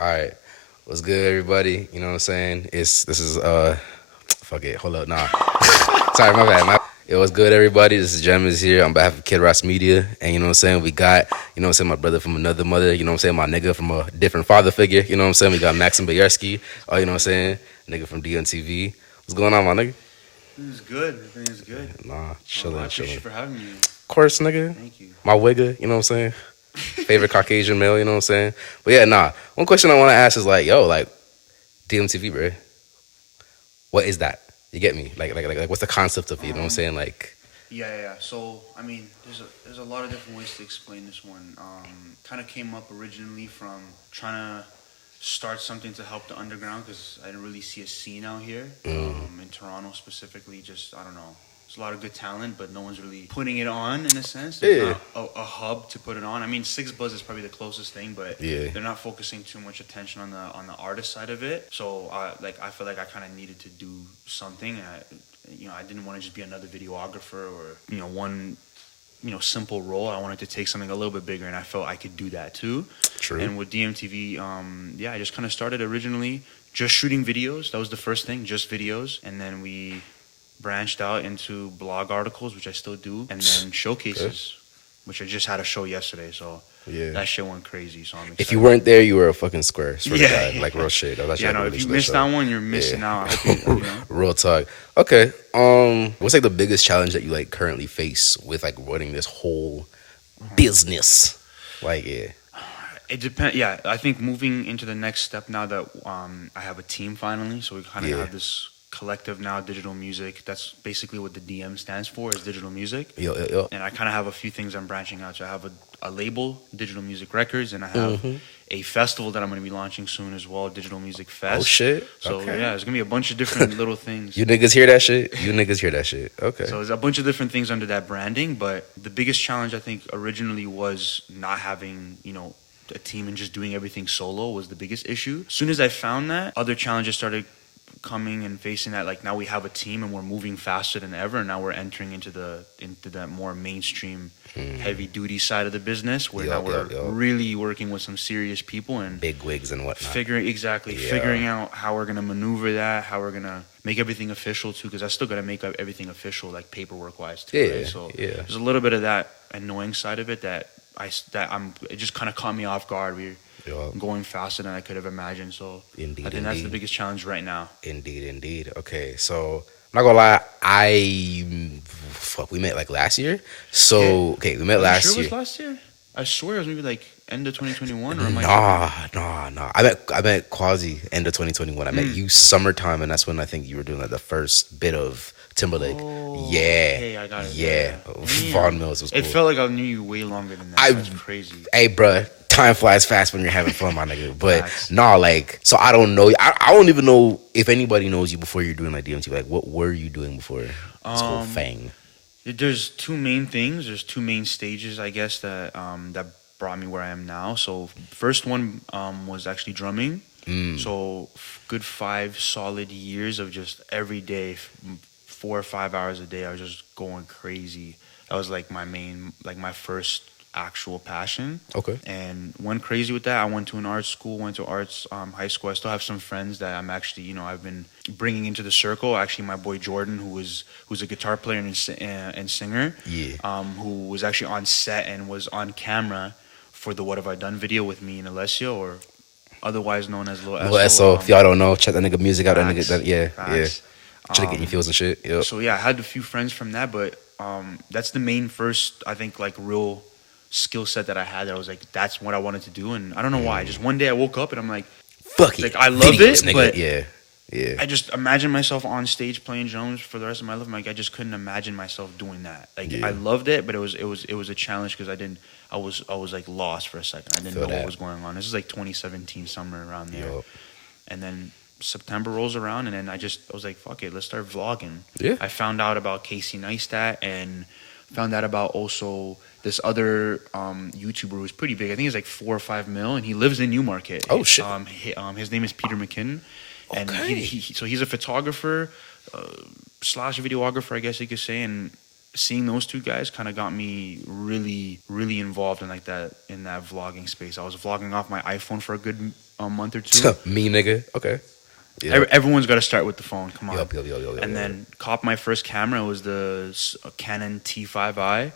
All right. What's good, everybody? You know what I'm saying? This is fuck it. Hold up, nah. Sorry, my bad. It was good, everybody. This is Gems here on behalf of Kidross Media, and you know what I'm saying. We got my brother from another mother. You know what I'm saying. My nigga from a different father figure. You know what I'm saying. We got Maxim Bayarsky. Oh, you know what I'm saying. Nigga from DNTV. What's going on, my nigga? Everything's good. Everything's good. Nah, chilling, I appreciate chilling. you for having me. Of course, nigga. Thank you. My wigger. You know what I'm saying. Favorite Caucasian male. You know what I'm saying. But yeah, nah. One question I want to ask is like, yo, like DMTV, bro. What is that? You get me? Like, what's the concept of it? You know what I'm saying? Like, Yeah. So, I mean, there's a lot of different ways to explain this one. Kind of came up originally from trying to start something to help the underground because I didn't really see a scene out here in Toronto specifically. Just I don't know. There's a lot of good talent, but no one's really putting it on in a sense. There's not a hub to put it on. I mean, Six Buzz is probably the closest thing, but they're not focusing too much attention on the artist side of it. So, I feel like I kind of needed to do something. I didn't want to just be another videographer or one simple role. I wanted to take something a little bit bigger, and I felt I could do that too. True. And with DMTV, I just kind of started originally just shooting videos. That was the first thing, just videos, and then we branched out into blog articles, which I still do, and then showcases, which I just had a show yesterday. So that shit went crazy. So I'm excited. If you weren't there, you were a fucking square. Swear to God, like real shit. If you missed that one, you're missing out. I hope you know. Real talk. Okay. What's like the biggest challenge that you like currently face with like running this whole business? Like, It depends. Yeah, I think moving into the next step now that I have a team finally, so we kind of have this collective now, digital music. That's basically what the DM stands for, is digital music. Yo. And I kind of have a few things I'm branching out. So I have a label, Digital Music Records, and I have a festival that I'm going to be launching soon as well, Digital Music Fest. Oh shit! So there's going to be a bunch of different little things. You niggas hear that shit? Okay. So there's a bunch of different things under that branding, but the biggest challenge I think originally was not having, a team and just doing everything solo was the biggest issue. As soon as I found that, other challenges started coming and facing that. Like now we have a team and we're moving faster than ever, and now we're entering into that more mainstream heavy duty side of the business where now we're really working with some serious people and big wigs and whatnot, figuring out how we're gonna maneuver that, how we're gonna make everything official too, because I still gotta make everything official, like paperwork wise too, right? So there's a little bit of that annoying side of it that it just kind of caught me off guard. We're going faster than I could have imagined. So I think that's the biggest challenge right now. Indeed. Okay, so I'm not gonna lie, we met like last year. So we met last year. Sure, it was last year. I swear it was maybe like end of 2021 or am I Nah. I met Quasi end of 2021. I met you summertime, and that's when I think you were doing like the first bit of Timberlake. Okay, I got it. Yeah. Vaughn Mills was cool. It felt like I knew you way longer than that. That's crazy. Hey, bruh, time flies fast when you're having fun, my nigga. But so I don't know. I don't even know if anybody knows you before you're doing like DMT. Like, what were you doing before this whole thing? There's two main things. There's two main stages, I guess, that brought me where I am now. So first one was actually drumming. So good 5 solid years of just every day, 4 or 5 hours a day. I was just going crazy. That was like my first actual passion. Okay. And went crazy with that. I went to an art school, went to arts high school. I still have some friends that I'm actually, I've been bringing into the circle. Actually, my boy Jordan, who's a guitar player and singer, who was actually on set and was on camera for the What Have I Done video with me and Alessio, or otherwise known as Lil Esso. Lil Esso, if y'all don't know, check that nigga music out. That nigga, Try to get your feels and shit. Yep. So I had a few friends from that, but that's the main first, I think, like real skill set that I had. That I was like, that's what I wanted to do, and I don't know why. Just one day I woke up and I'm like, fuck it. Like I love it, nigga. but yeah. I just imagine myself on stage playing drums for the rest of my life. Like I just couldn't imagine myself doing that. Like I loved it, but it was a challenge because I was like lost for a second. I didn't know what was going on. This is like 2017 summer around there, and then September rolls around, and then I was like, fuck it, let's start vlogging. Yeah. I found out about Casey Neistat and found out about also this other YouTuber who's pretty big. I think he's like 4 or 5 mil, and he lives in Newmarket. Oh shit. His name is Peter McKinnon, and so he's a photographer / videographer, I guess you could say, and seeing those two guys kind of got me really, really involved in like that vlogging space. I was vlogging off my iPhone for a good month or two. Me, nigga. Okay. Yeah. Everyone's got to start with the phone. Come on. Yup. And then cop my first camera. It was the Canon T5i. I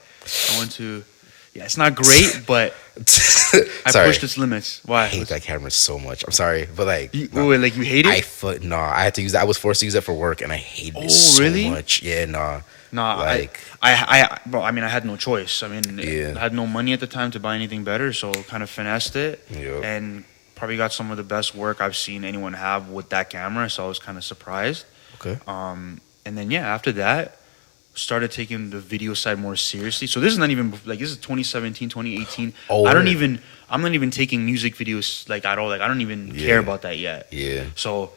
went to. Yeah, it's not great, but I pushed its limits. Why? I hate that camera so much. I'm sorry, but like, you hate it? I had to use that. I was forced to use that for work, and I hated it so much. Yeah, nah. Nah, like, I mean, I had no choice. I mean, I had no money at the time to buy anything better, so kind of finessed it, and probably got some of the best work I've seen anyone have with that camera. So I was kind of surprised. Okay. And then after that, started taking the video side more seriously. So this is not even like, this is 2017, 2018. Oh, I'm not even taking music videos like at all. Like I don't even care about that yet. Yeah. So,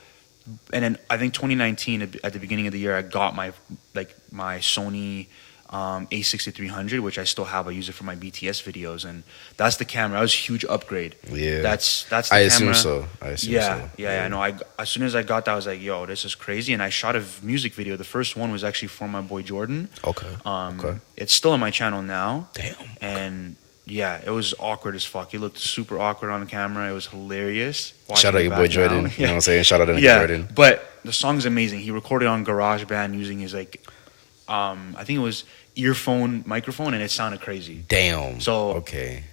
and then I think 2019 at the beginning of the year, I got my Sony A6300, which I still have. I use it for my BTS videos, and that's the camera. That was a huge upgrade. Yeah. That's the I camera. assume so. Yeah. I know. As soon as I got that, I was like, yo, this is crazy. And I shot a music video. The first one was actually for my boy Jordan. Okay. It's still on my channel now. Damn. And yeah, it was awkward as fuck. He looked super awkward on camera. It was hilarious. Shout out your boy Jordan. Yeah. You know what I'm saying? Shout out to Jordan. But the song's amazing. He recorded on GarageBand using his I think it was earphone microphone, and it sounded crazy. Damn. So okay.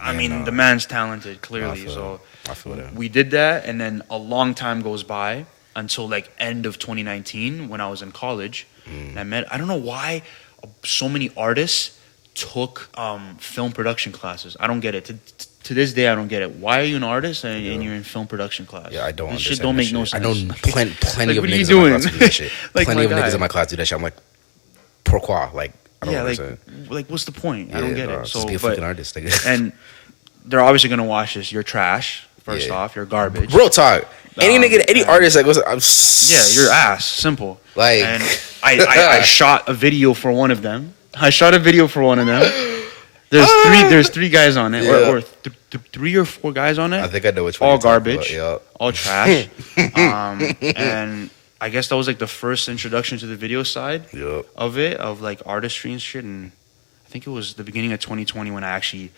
I mean, the man's talented, clearly. I feel that. We did that, and then a long time goes by until like end of 2019 when I was in college. And I don't know why so many artists took film production classes. I don't get it. To this day, I don't get it. Why are you an artist and you're in film production class? Yeah, I don't This understand shit don't make shit. no sense. I know plenty of what are you niggas in my doing? class do that shit. Like, Plenty of my niggas guy. in my class do that shit. I'm like, pourquoi? Like, I don't Yeah, understand. like what's the point? I don't get it. So, just be a freaking artist, nigga. And they're obviously gonna watch this. You're trash. First off, you're garbage. Real talk. Any artist like, you're ass. Simple. Like, and I shot a video for one of them. There's three guys on it, or 3 or 4 guys on it. I think I know which one. All garbage, about. all trash. And I guess that was like the first introduction to the video side of it, of like artistry and shit. And I think it was the beginning of 2020 when I actually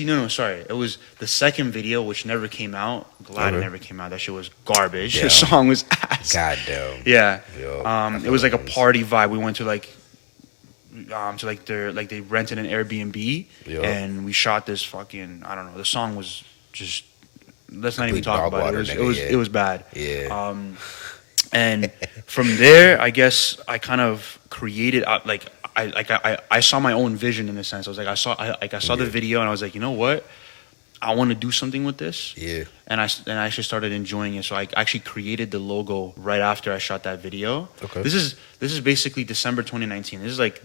no, sorry, it was the second video which never came out. Glad it never came out. That shit was garbage. The song was ass. God damn. Yeah. It was like a party vibe. We went to they rented an Airbnb and we shot this fucking, I don't know. The song was just, let's not even talk about it. It was bad. Yeah. And from there, I guess I kind of created I saw my own vision in a sense. I was like, I saw the video and I was like, you know what? I want to do something with this. Yeah. And I actually started enjoying it. So I actually created the logo right after I shot that video. Okay. This is basically December 2019. This is like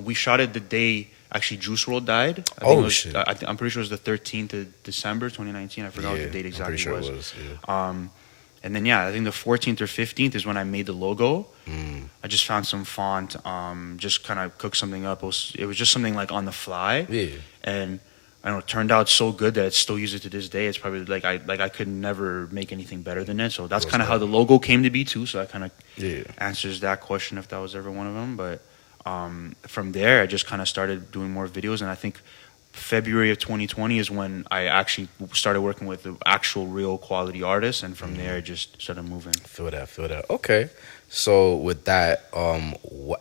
we shot it the day actually Juice WRLD died. Shit. I'm pretty sure it was the 13th of December 2019. I forgot what the date exactly I'm pretty sure was. It was. And then I think the 14th or 15th is when I made the logo. I just found some font, just kind of cooked something up. It was just something like on the fly. Yeah. And I don't know, it turned out so good that I still use it to this day. It's probably like I could never make anything better than it. So that's kind of how the logo came to be too. So that kind of answers that question if that was ever one of them. But from there, I just kind of started doing more videos, and I think February of 2020 is when I actually started working with the actual real quality artists, and from there, I just started moving. Feel that. Okay. So with that,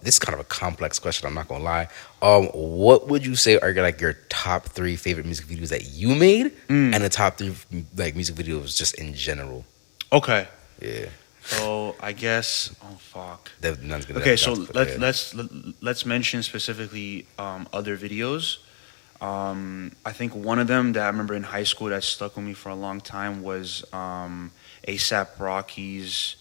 this is kind of a complex question. I'm not gonna lie. What would you say are like your top 3 favorite music videos that you made, and the top 3 like music videos just in general? Okay. Yeah. So I guess, oh fuck. None's gonna okay, so let's mention specifically other videos. I think one of them that I remember in high school that stuck with me for a long time was A$AP Rocky's.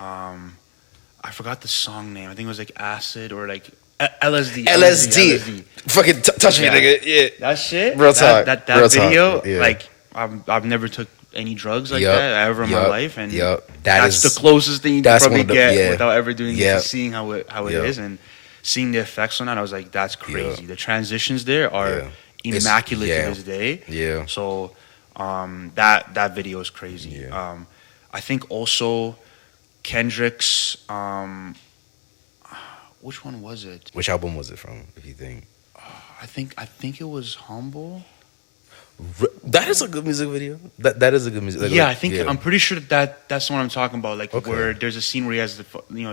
I forgot the song name. I think it was like Acid or like LSD. Fucking touch me, nigga. Yeah. That shit. Real talk. That Real video. Talk. Yeah. Like I've never took any drugs like that ever in my life, and that's the closest thing you can probably get without ever doing it, to seeing how it is and seeing the effects on that. I was like, that's crazy. The transitions there are immaculate to this day. Yeah. So that video is crazy. Yeah. I think also Kendrick's which one was it? Which album was it from? If you think. I think it was Humble. That is a good music video. That is a good music. Yeah, I think I'm pretty sure that's the one I'm talking about. Like Okay. where there's a scene where he has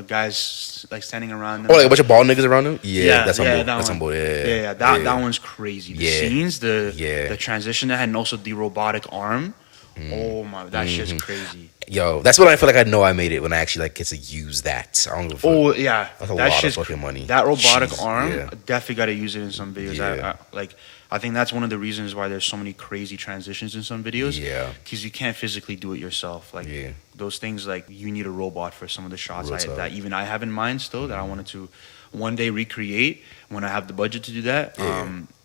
guys like standing around. Oh, like a bunch of bald niggas around him. Yeah, that's Humble. that That's one. Humble. Yeah. That one's crazy. The scenes, the transition that had, and also the robotic arm. Oh my, that shit's crazy. Yo, that's when I feel like I know I made it, when I actually like get to use that. I don't give a fuck. Oh yeah, That's a that lot of shit's fucking money. That robotic Jeez, arm, yeah. definitely got to use it in some videos. Yeah. I think that's one of the reasons why there's so many crazy transitions in some videos. Yeah. Because you can't physically do it yourself. Like those things, like you need a robot for some of the shots that even I have in mind still that I wanted to one day recreate. When I have the budget to do that,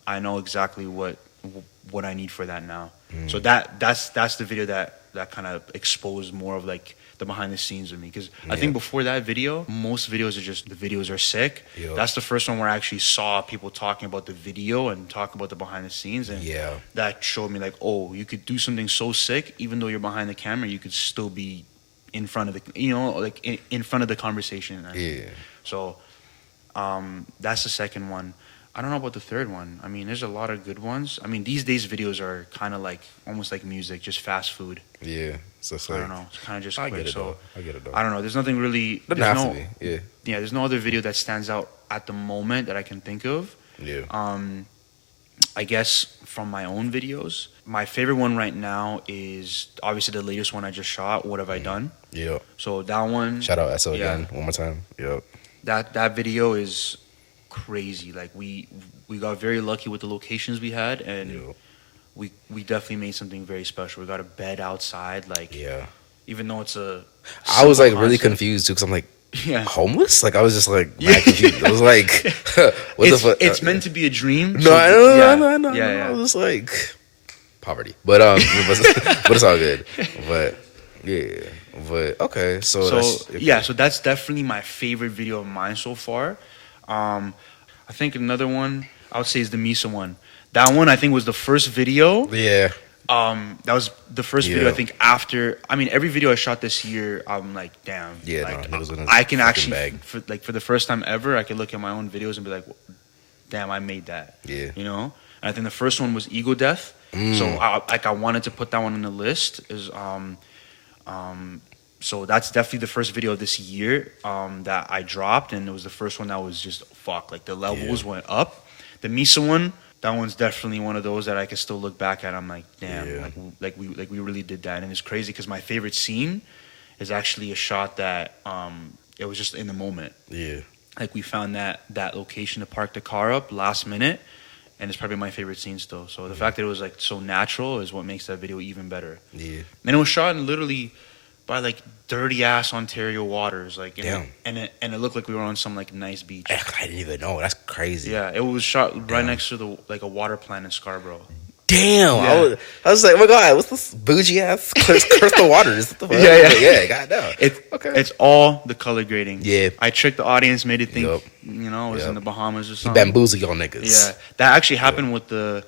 I know exactly what I need for that now. So that's the video that kind of exposed more of like the behind the scenes of me, because I think before that video, most videos are just the videos are sick. That's the first one where I actually saw people talking about the video and talking about the behind the scenes, and that showed me like, oh, you could do something so sick even though you're behind the camera, you could still be in front of the in front of the conversation. So that's the second one. I don't know about the third one. I mean, there's a lot of good ones. I mean, these days videos are kind of like almost like music, just fast food. Yeah, so it's like, I don't know. It's kind of just I quick. Get it, so I get it though. I don't know. There's nothing really. Doesn't have to be. Yeah. There's no other video that stands out at the moment that I can think of. Yeah. I guess from my own videos, my favorite one right now is obviously the latest one I just shot. What have I done? Yeah. So that one. Shout out SO again one more time. Yep. That video is crazy. Like we got very lucky with the locations we had, and we definitely made something very special. We got a bed outside, like even though it's a I was like really concept. confused too, because I'm like, homeless? Like I was just like mad confused. I was like, what the fuck? It's meant to be a dream. No, so, I know. Yeah. I was like poverty, but but it's all good. But okay, so that's definitely my favorite video of mine so far. I think another one I would say is the Misa one. That one I think was the first video. Yeah. That was the first video I think after. I mean, every video I shot this year, I'm like, damn. Yeah. Like, No, it was in a I can actually, bag. for the first time ever, I could look at my own videos and be like, damn, I made that. Yeah. You know. And I think the first one was Ego Death. So I wanted to put that one on the list. So that's definitely the first video of this year that I dropped, and it was the first one that was just fuck. Like the levels went up. The Misa one, that one's definitely one of those that I can still look back at. I'm like, damn, like we really did that, and it's crazy because my favorite scene is actually a shot that it was just in the moment. Yeah. Like we found that location to park the car up last minute, and it's probably my favorite scene still. So the fact that it was like so natural is what makes that video even better. Yeah. And it was shot in literally by like dirty ass Ontario waters, like and it looked like we were on some like nice beach. I didn't even know. That's crazy. Yeah, it was shot right next to a water plant in Scarborough. Damn. Yeah. I was like, oh my god, what's this bougie ass crystal waters? What the fuck? Yeah. Goddamn. It's all the color grading. Yeah. I tricked the audience, made it think it was in the Bahamas or He something. bamboozled y'all niggas. Yeah, that actually happened with the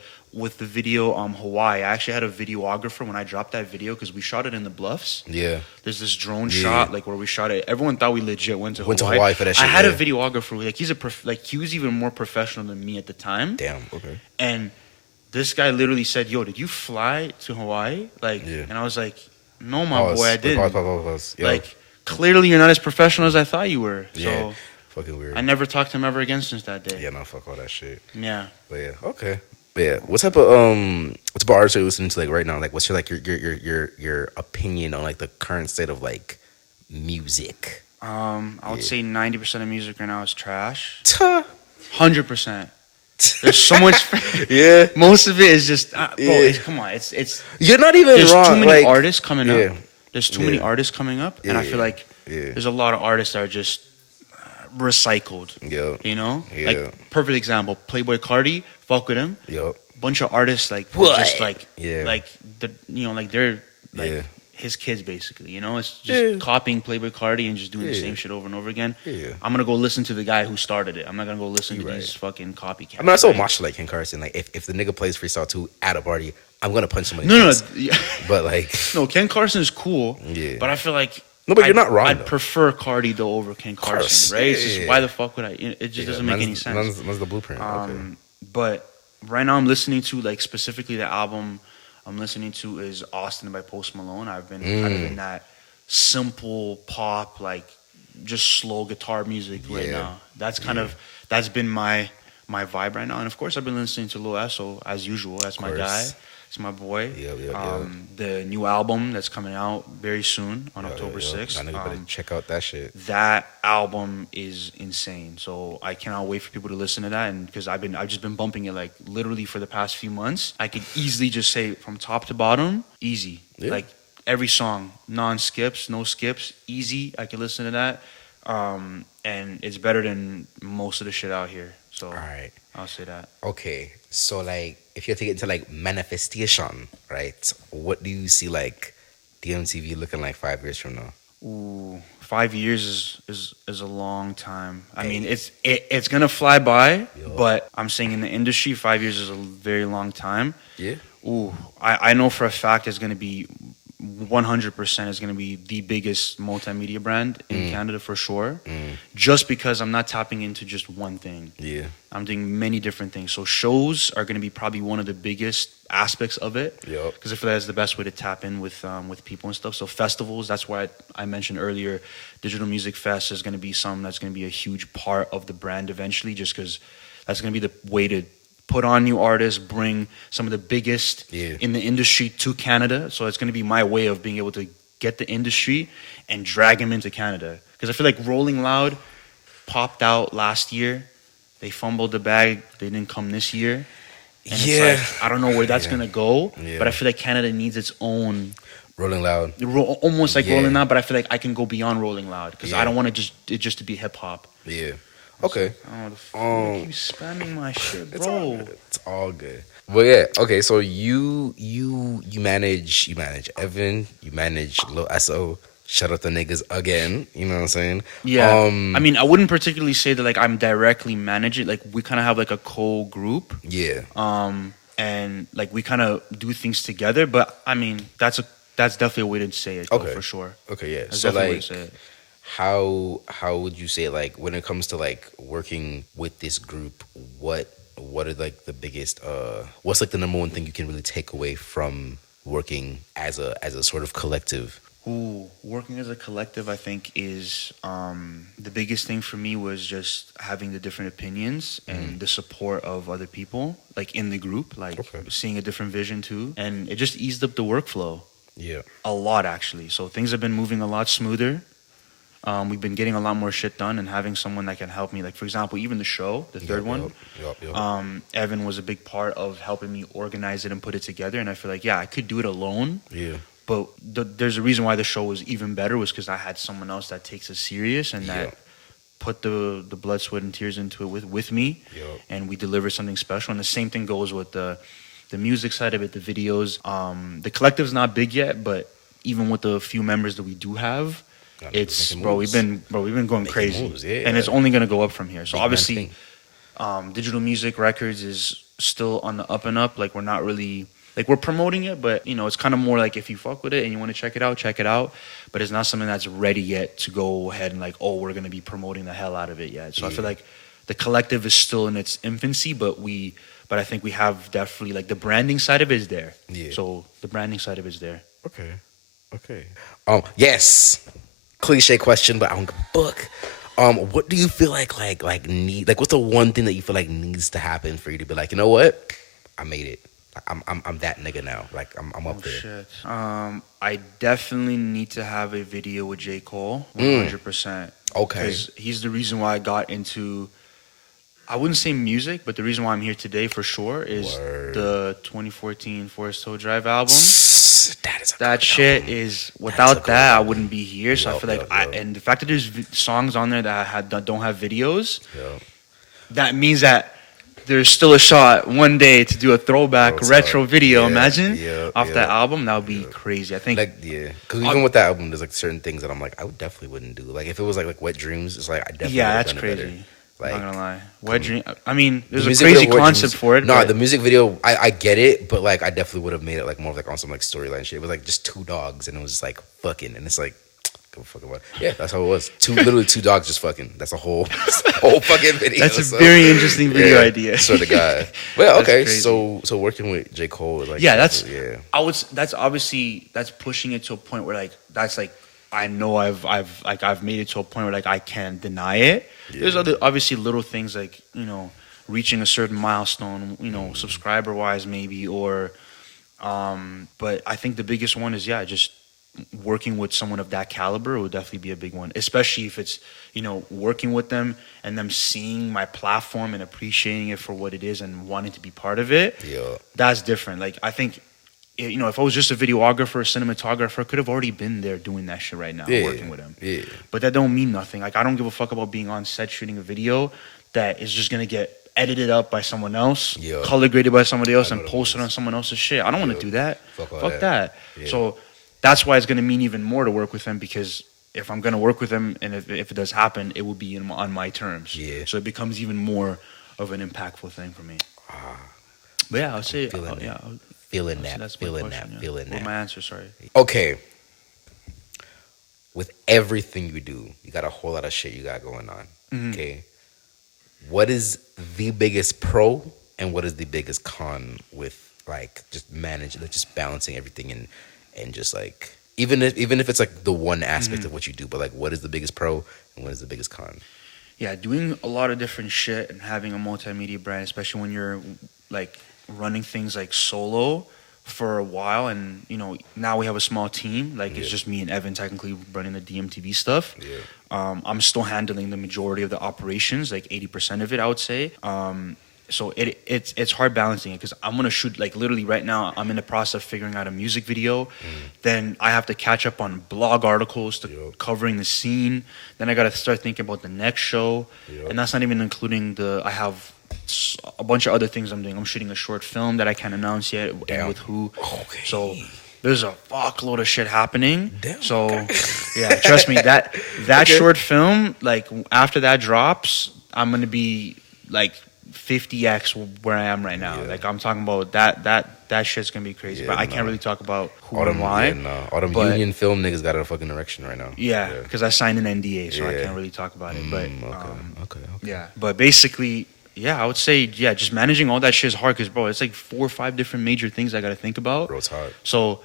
video Hawaii. I actually had a videographer when I dropped that video because we shot it in the Bluffs. Yeah. There's this drone shot like where we shot it. Everyone thought we legit went to Hawaii. Hawaii for that shit. I had a videographer. Like he was even more professional than me at the time. Damn. Okay. And this guy literally said, "Yo, did you fly to Hawaii?" Like, and I was like, "No, my boy, I didn't." Pause. Like, clearly you're not as professional as I thought you were. So fucking weird. I never talked to him ever again since that day. Yeah, no, fuck all that shit. Yeah. But yeah, okay. But yeah, what type of artists are you listening to like right now? Like, what's your opinion on like the current state of like music? I would say 90% of music right now is trash. Tuh. 100%. There's so much. Yeah. Most of it is just. Bro, come on. It's. You're not even there's wrong. Too many like, artists coming up. There's too many artists coming up, and I feel like there's a lot of artists that are just recycled. Yeah. You know. Yeah. Like perfect example, Playboi Carti. Fuck with him. Yep. Bunch of artists like just like like the like they're like his kids basically. You know, it's just copying Playboi Carti and just doing the same shit over and over again. Yeah. I'm gonna go listen to the guy who started it. I'm not gonna go listen to these fucking copycats. I mean, I so much like Ken Carson. Like if the nigga plays freestyle 2 at a party, I'm gonna punch somebody. No. But like no, Ken Carson is cool. Yeah. But I feel like No, but you're not wrong. I'd prefer Cardi though over Ken Carson, right? It's just why the fuck would I? It just doesn't make any sense. Man's the blueprint. Okay. But right now I'm listening to like specifically the album I'm listening to is Austin by Post Malone. I've been kind of in that simple pop, like just slow guitar music right now. That's kind of that's been my vibe right now. And of course I've been listening to Lil Esso as usual. That's my guy. It's my boy. The new album that's coming out very soon on October 6th. I know you better check out that shit. That album is insane. So I cannot wait for people to listen to that. And because I've just been bumping it like literally for the past few months. I could easily just say from top to bottom, easy. Yeah. Like every song, non-skips, no skips, easy. I can listen to that. And it's better than most of the shit out here. So all right. I'll say that. Okay. So like if you take it to like manifestation, right? What do you see like DMTV looking like 5 years from now? Ooh, 5 years is a long time. I mean, it's gonna fly by, but I'm saying in the industry, 5 years is a very long time. Yeah. Ooh, I know for a fact it's gonna be 100% is going to be the biggest multimedia brand in Canada for sure. Just because I'm not tapping into just one thing. Yeah. I'm doing many different things. So shows are going to be probably one of the biggest aspects of it. Yep. Because I feel that's the best way to tap in with people and stuff. So festivals, that's why I mentioned earlier, Digital Music Fest is going to be something that's going to be a huge part of the brand eventually, just because that's going to be the way to put on new artists, bring some of the biggest in the industry to Canada. So it's going to be my way of being able to get the industry and drag them into Canada. Because I feel like Rolling Loud popped out last year. They fumbled the bag. They didn't come this year. And it's like, I don't know where that's going to go. Yeah. But I feel like Canada needs its own... Rolling Loud. Almost like Rolling Loud, but I feel like I can go beyond Rolling Loud. Because I don't want it just to be hip-hop. Yeah. Okay. You keep spamming my shit, bro. It's all good. Well, yeah. Okay. So you manage Evan. You manage Lil Esso. Shout out the niggas again. You know what I'm saying? Yeah. I mean, I wouldn't particularly say that like I'm directly managing. Like we kind of have like a co-group. Yeah. And like we kind of do things together. But I mean, that's definitely a way to say it. Though, for sure. Okay. Yeah. That's so definitely like. a way to say it. How would you say, like, when it comes to like working with this group, what are like the biggest what's like the number one thing you can really take away from working as a sort of collective? Working as a collective, I think, is the biggest thing for me was just having the different opinions and the support of other people, like in the group, like seeing a different vision too, and it just eased up the workflow. Yeah, a lot actually. So things have been moving a lot smoother. We've been getting a lot more shit done and having someone that can help me. Like, for example, even the show, the third one, Evan was a big part of helping me organize it and put it together. And I feel like, I could do it alone. Yeah. But there's a reason why the show was even better was because I had someone else that takes it serious and that put the blood, sweat, and tears into it with me. And we deliver something special. And the same thing goes with the music side of it, the videos. The collective's not big yet, but even with the few members that we do have, we've been going crazy, and it's only gonna go up from here. So obviously, digital music records is still on the up and up. Like we're not really like we're promoting it, but it's kind of more like if you fuck with it and you want to check it out. But it's not something that's ready yet to go ahead and like we're gonna be promoting the hell out of it yet. So I feel like the collective is still in its infancy, but I think we have definitely like the branding side of it is there. Yeah. So the branding side of it is there. Okay. Yes. Cliche question, but I don't give a fuck. What do you feel like what's the one thing that you feel like needs to happen for you to be like, you know what? I made it. I'm that nigga now. Like I'm up there. Shit. I definitely need to have a video with J. Cole, 100%. Okay. Because he's the reason why I got into, I wouldn't say music, but the reason why I'm here today for sure is the 2014 Forest Hill Drive album. That shit is, without that, I wouldn't be here. So I feel like, and the fact that there's songs on there that don't have videos, that means that there's still a shot one day to do a throwback retro video. Imagine off that album, that would be crazy. I think, because even with that album, there's like certain things that I'm like, I definitely wouldn't do. Like if it was like Wet Dreams, it's like I definitely that's crazy. Like, I'm not gonna lie. Wet Dream. I mean, there's a crazy concept for it. No, the music video, I get it, but like I definitely would have made it like more of like on some like storyline shit. It was like just two dogs and it was just like fucking, and it's like give a fuck about it. Yeah, that's how it was. Literally two dogs just fucking. That's a whole fucking video. That's a very interesting video idea. Sort of guy. Well, okay. Crazy. So working with J. Cole, like that's obviously that's pushing it to a point where like that's like I know I've made it to a point where like I can't deny it. Yeah. There's other obviously little things like reaching a certain milestone, subscriber wise maybe, or but I think the biggest one is just working with someone of that caliber would definitely be a big one, especially if it's working with them and them seeing my platform and appreciating it for what it is and wanting to be part of it. Yeah, that's different. Like I think if I was just a videographer, cinematographer, I could have already been there doing that shit right now, working with him. Yeah, but that don't mean nothing. Like I don't give a fuck about being on set shooting a video that is just gonna get edited up by someone else, color graded by somebody else, and posted on someone else's shit. I don't want to do that. Fuck that. Yeah. So that's why it's going to mean even more to work with them, because if I'm going to work with them and if it does happen, it will be on my terms. Yeah. So it becomes even more of an impactful thing for me. But yeah, I'll say feeling that. My answer, sorry. Okay. With everything you do, you got a whole lot of shit you got going on. Mm-hmm. Okay. What is the biggest pro and what is the biggest con with like just managing, like just balancing everything and just like even if it's like the one aspect of what you do, but like what is the biggest pro and what is the biggest con? Yeah, doing a lot of different shit and having a multimedia brand, especially when you're like running things like solo for a while, and now we have a small team. Like it's just me and Evan technically running the DMTV stuff. Yeah. I'm still handling the majority of the operations, like 80% of it, I would say. So it's hard balancing it, because I'm gonna shoot like literally right now. I'm in the process of figuring out a music video. Then I have to catch up on blog articles to covering the scene. Then I gotta start thinking about the next show, and that's not even including I have a bunch of other things I'm doing. I'm shooting a short film that I can't announce yet and with who. Okay. So there's a fuckload of shit happening. Damn. So yeah, trust me, that short film, like after that drops, I'm gonna be like 50x where I am right now. Like I'm talking about that shit's gonna be crazy. But I can't really talk about who and why. Autumn Union film niggas got a fucking direction right now. Yeah, because I signed an NDA, so I can't really talk about it. But okay. Yeah, but basically, I would say just managing all that shit is hard, because bro, it's like 4 or 5 different major things I got to think about. Bro, it's hard. So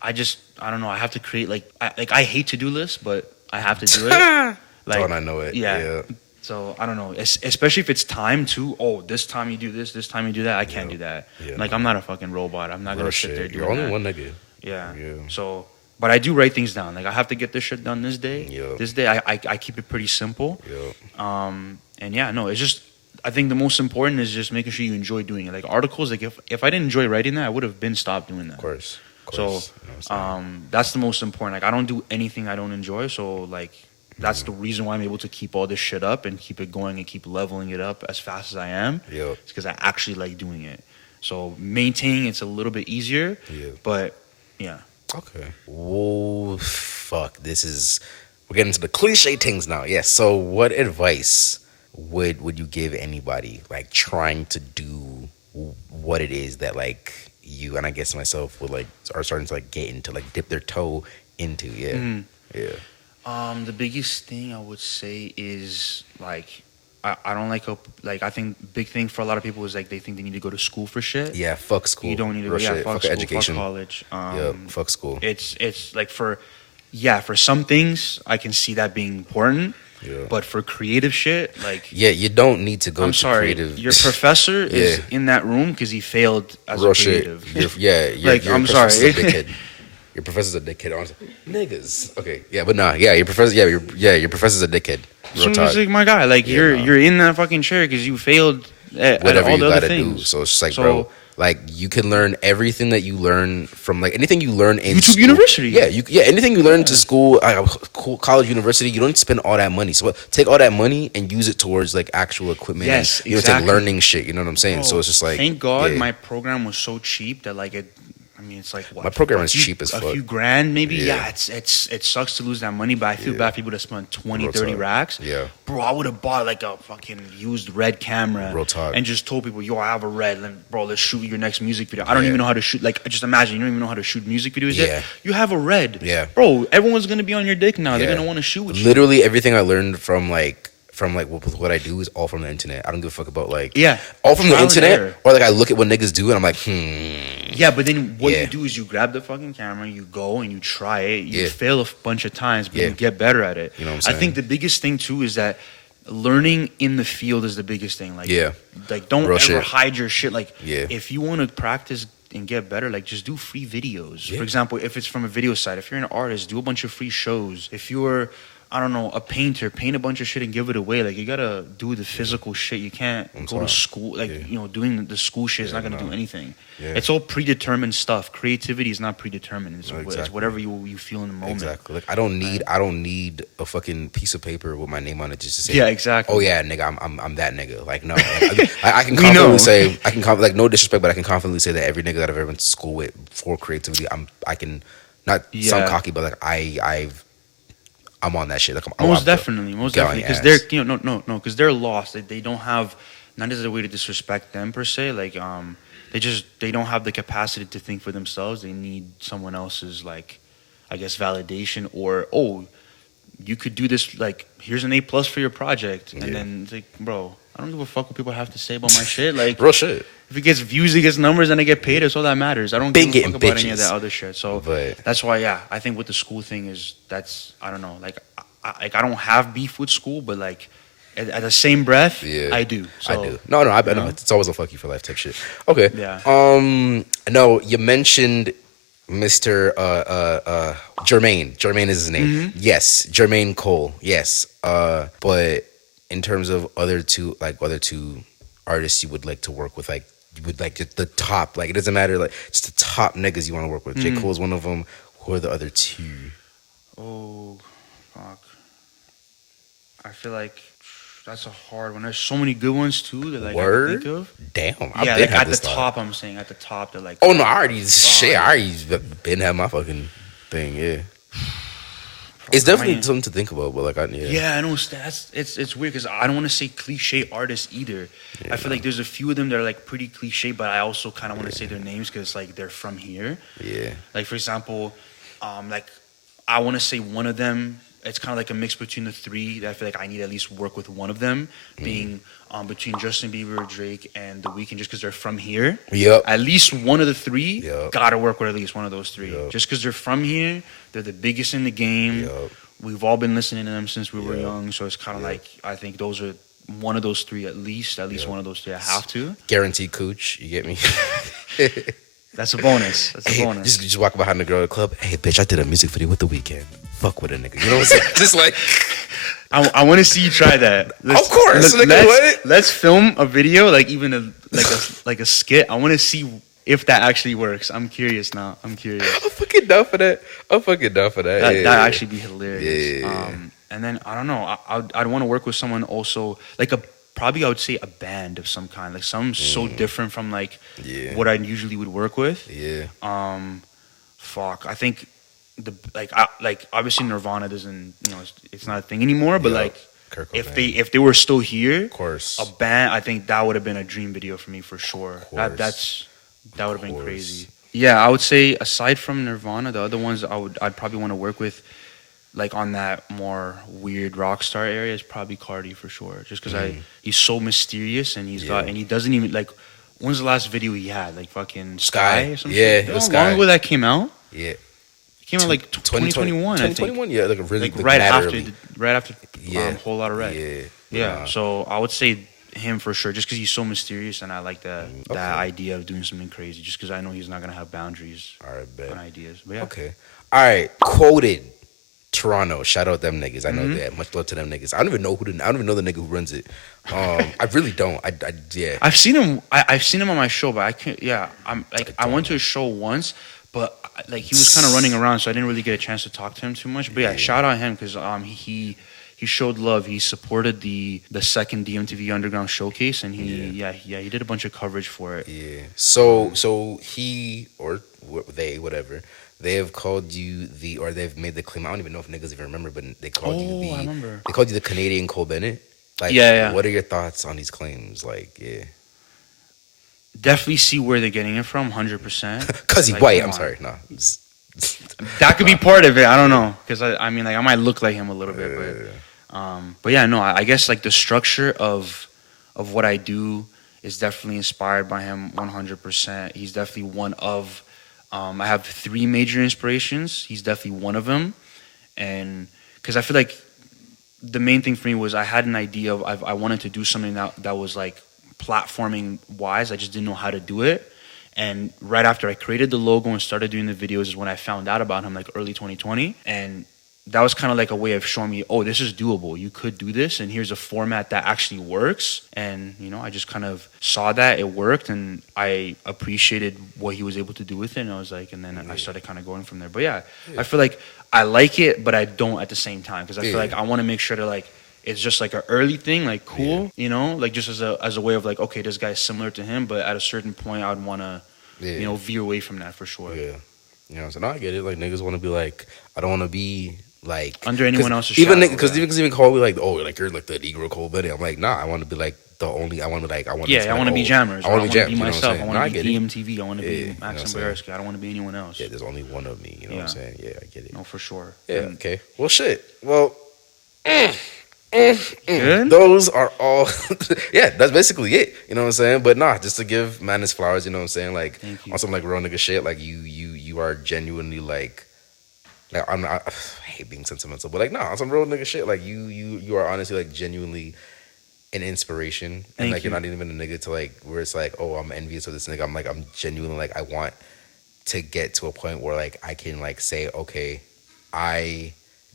I don't know. I have to create I hate to do lists, but I have to do it. Like, don't I know it? Yeah. So I don't know, especially if it's time too. Oh, this time you do this time you do that. I can't do that. Yeah, like I'm not a fucking robot. I'm not gonna sit there doing that. You're only one nigga. Yeah. So, but I do write things down. Like I have to get this shit done this day. This day I keep it pretty simple. And it's just, I think the most important is just making sure you enjoy doing it. Like articles, like if I didn't enjoy writing that, I would have been stopped doing that. Of course. So that's the most important. Like I don't do anything I don't enjoy. So like that's the reason why I'm able to keep all this shit up and keep it going and keep leveling it up as fast as I am. It's because I actually like doing it. So maintaining it's a little bit easier. But yeah. Okay. Whoa, fuck. We're getting into the cliche things now. Yes. So what advice would you give anybody like trying to do what it is that like you, and I guess myself, would like are starting to like get into, like dip their toe into? The biggest thing I would say is like I don't like I think big thing for a lot of people is like they think they need to go to school for shit. Yeah, fuck school. You don't need to go. Yeah, fuck school, education. Fuck college. Fuck school. It's like for some things I can see that being important. But for creative shit, like you don't need to go. I'm sorry, creative. Your professor is in that room because he failed as a creative. I'm sorry. Your professor's a dickhead. Honestly. Niggas. Okay. Yeah, but nah. Yeah, your professor. Yeah, your professor's a dickhead. Real talk. Like my guy. Like you're in that fucking chair because you failed at whatever all you the gotta other things. do. So it's just like, bro, like you can learn everything that you learn from like anything you learn in YouTube school. University. Yeah, anything you learn to school, college, university. You don't spend all that money. So take all that money and use it towards like actual equipment. Yes, and, exactly. Like learning shit. You know what I'm saying? So it's just like, thank God my program was so cheap that like it. I mean, it's like what? My program is cheap as a fuck. few grand, maybe. Yeah. Yeah, it sucks to lose that money, but I feel bad for people that spend 20, Real 30 talk. racks. Yeah. Bro, I would have bought like a fucking used red camera. Real talk. And just told people, yo, I have a red. Bro, let's shoot your next music video. I don't even know how to shoot. Like, just imagine, you don't even know how to shoot music videos yet. You have a red. Yeah. Bro, everyone's going to be on your dick now. They're going to want to shoot with you. Literally everything I learned from what I do is all from the internet. I don't give a fuck about all from the internet, or like I look at what niggas do and I'm like, Yeah, but then what you do is you grab the fucking camera, you go and you try it. You fail a bunch of times, but you get better at it. You know what I'm saying? I think the biggest thing too is that learning in the field is the biggest thing. Like, don't ever hide your shit. Like, if you want to practice and get better, like, just do free videos. For example, if it's from a video site, if you're an artist, do a bunch of free shows. If you're, I don't know, a painter, paint a bunch of shit and give it away. Like, you gotta do the physical shit. You can't go to school. Like, doing the school shit is not gonna do anything. It's all predetermined stuff. Creativity is not predetermined. It's whatever you feel in the moment. Exactly. Like, I don't need a fucking piece of paper with my name on it just to say. Yeah, exactly. Oh yeah, nigga, I'm that nigga. Like, no, I can confidently say, like, no disrespect, but I can confidently say that every nigga that I've ever been to school with for creativity, I can not sound cocky, but like I'm on that shit. Like, most definitely, because they're because they're lost. They don't have, not as a way to disrespect them per se. Like, they don't have the capacity to think for themselves. They need someone else's, like, I guess, validation, or you could do this. Like, here's an A+ for your project, and then it's like, bro, I don't give a fuck what people have to say about my shit. Like, real shit. If it gets views, it gets numbers, and I get paid. That's all that matters. I don't give a fuck about any of that other shit. So that's why, I think with the school thing I don't know. Like, I don't have beef with school, but like at the same breath, I do. So, I do. No, I bet it's always a fuck you for life type shit. Okay. Yeah. No, you mentioned Mr. Jermaine. Jermaine is his name. Mm-hmm. Yes, Jermaine Cole. Yes. But in terms of other two artists you would like to work with, like, you would like the top, like, it doesn't matter, like, just the top niggas you want to work with. J. Cole's one of them. Who are the other two? Oh, fuck. I feel like that's a hard one. There's so many good ones too that, like, I can think of. Damn. Yeah, like at the top, I'm saying at the top, they're like. Oh no, I already been had my fucking thing. Yeah. It's definitely something to think about, but like, I know it's weird because I don't want to say cliche artists either. I feel like there's a few of them that are like pretty cliche, but I also kind of want to say their names because like they're from here. Yeah. Like, for example, like, I want to say one of them. It's kind of like a mix between the three that I feel like I need to at least work with one of them, being between Justin Bieber, Drake, and The Weeknd, just because they're from here. Yep. At least one of the three, gotta work with at least one of those three. Yep. Just because they're from here, they're the biggest in the game. Yep. We've all been listening to them since we were young, so it's kind of like, I think those are one of those three at least one of those three I have to. Guaranteed cooch, you get me? That's a bonus. Just walk behind the girl at the club. Hey, bitch, I did a music video with The Weeknd. Fuck with a nigga. You know what I'm saying? Just like, I want to see you try that. Of course. Let's film a video, like even a skit. I want to see if that actually works. I'm curious now. I'm fucking down for that. That'd actually be hilarious. Yeah. And then I don't know. I'd want to work with someone also, like probably I would say a band of some kind, like something so different from like what I usually would work with. Yeah. I think obviously Nirvana doesn't, it's not a thing anymore. But like if they were still here, of course, a band, I think that would have been a dream video for me for sure. That would have been crazy. Yeah, I would say aside from Nirvana, the other ones I'd probably want to work with, like on that more weird rock star area, is probably Cardi for sure. Just because he's so mysterious and and he doesn't even like. When's the last video he had? Like fucking Sky or something? Yeah, it was Sky. How long ago that came out? Yeah. It came out like 2021, I think. 2021, yeah, like a really like right after Whole Lotta Red. Yeah. So I would say him for sure, just because he's so mysterious, and I like that idea of doing something crazy. Just because I know he's not gonna have boundaries on ideas. But yeah. Okay. All right. Quoted Toronto. Shout out them niggas. I know that. Much love to them niggas. I don't even know the nigga who runs it. I really don't. I've seen him. I've seen him on my show, but I can't. Yeah. I went to a show once, but like he was kind of running around, so I didn't really get a chance to talk to him too much. But yeah, shout out him because he showed love. He supported the second DMTV Underground showcase, and he did a bunch of coverage for it. Yeah. So he or whatever, they have called you or they've made the claim. I don't even know if niggas even remember, but they called you I remember. they called you the Canadian Cole Bennett. Like, Yeah. what are your thoughts on these claims? Like, yeah. Definitely see where they're getting it from, 100%. Cause he's white. I'm sorry, no. That could be part of it. I don't know, because I mean, like, I might look like him a little bit, but yeah, no. I guess like the structure of what I do is definitely inspired by him, 100%. He's definitely one of. I have 3 major inspirations. He's definitely one of them, and because I feel like the main thing for me was I had an idea of I wanted to do something that was like platforming wise. I just didn't know how to do it. And right after I created the logo and started doing the videos is when I found out about him, like early 2020. And that was kind of like a way of showing me, oh, this is doable. You could do this, and here's a format that actually works. And, I just kind of saw that it worked, and I appreciated what he was able to do with it. And I was like, and then I started kind of going from there. But yeah, I feel like I like it, but I don't at the same time, because I feel like I want to make sure to like, it's just like an early thing, like cool, like just as a way of like, okay, this guy's similar to him, but at a certain point, I would want to, veer away from that for sure. Yeah. So now I get it. Like, niggas want to be like, I don't want to be like under anyone else's even shadow. Because even call me like, oh, like you're like the Negro Cole Bennett. I'm like, nah, I want to be like the only. I want to be like, I want. I want to be Jammers. I want to be myself. I want to be it. DMTV. I want to be Maxim Bayarsky. I don't want to be anyone else. Yeah, there's only one of me. You know what I'm saying? Yeah, I get it. No, for sure. Yeah. Okay. Well, shit. Well. Good? Those are all. Yeah, that's basically it. You know what I'm saying? But nah, just to give man his flowers. You know what I'm saying? Like on some like real nigga shit. Like you are genuinely like I'm not. I hate being sentimental, but like nah, on some real nigga shit. Like you are honestly like genuinely an inspiration, and like you're not even a nigga to like where it's like, oh, I'm envious of this nigga. I'm genuinely like I want to get to a point where like I can like say, okay, I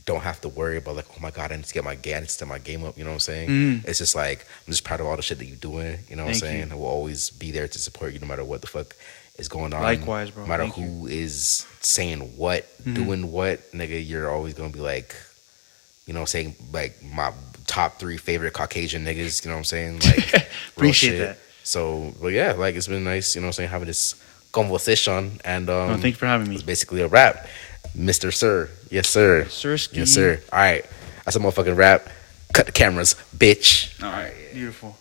don't have to worry about like, oh my god, I need to get my game up. You know what I'm saying? It's just like I'm just proud of all the shit that you're doing. You know what I'm saying? I will always be there to support you no matter what the fuck is going on. Likewise, bro. No matter who is saying what, doing what, nigga, you're always gonna be like, saying like my top 3 favorite Caucasian niggas. You know what I'm saying? Like appreciate that. So, but yeah, like it's been nice. You know what I'm saying? Having this conversation, and thank you for having me. It's basically a wrap. Mr. Sir. Yes, sir. Sirski. Yes, sir. All right. That's a motherfucking wrap. Cut the cameras, bitch. All right. Beautiful.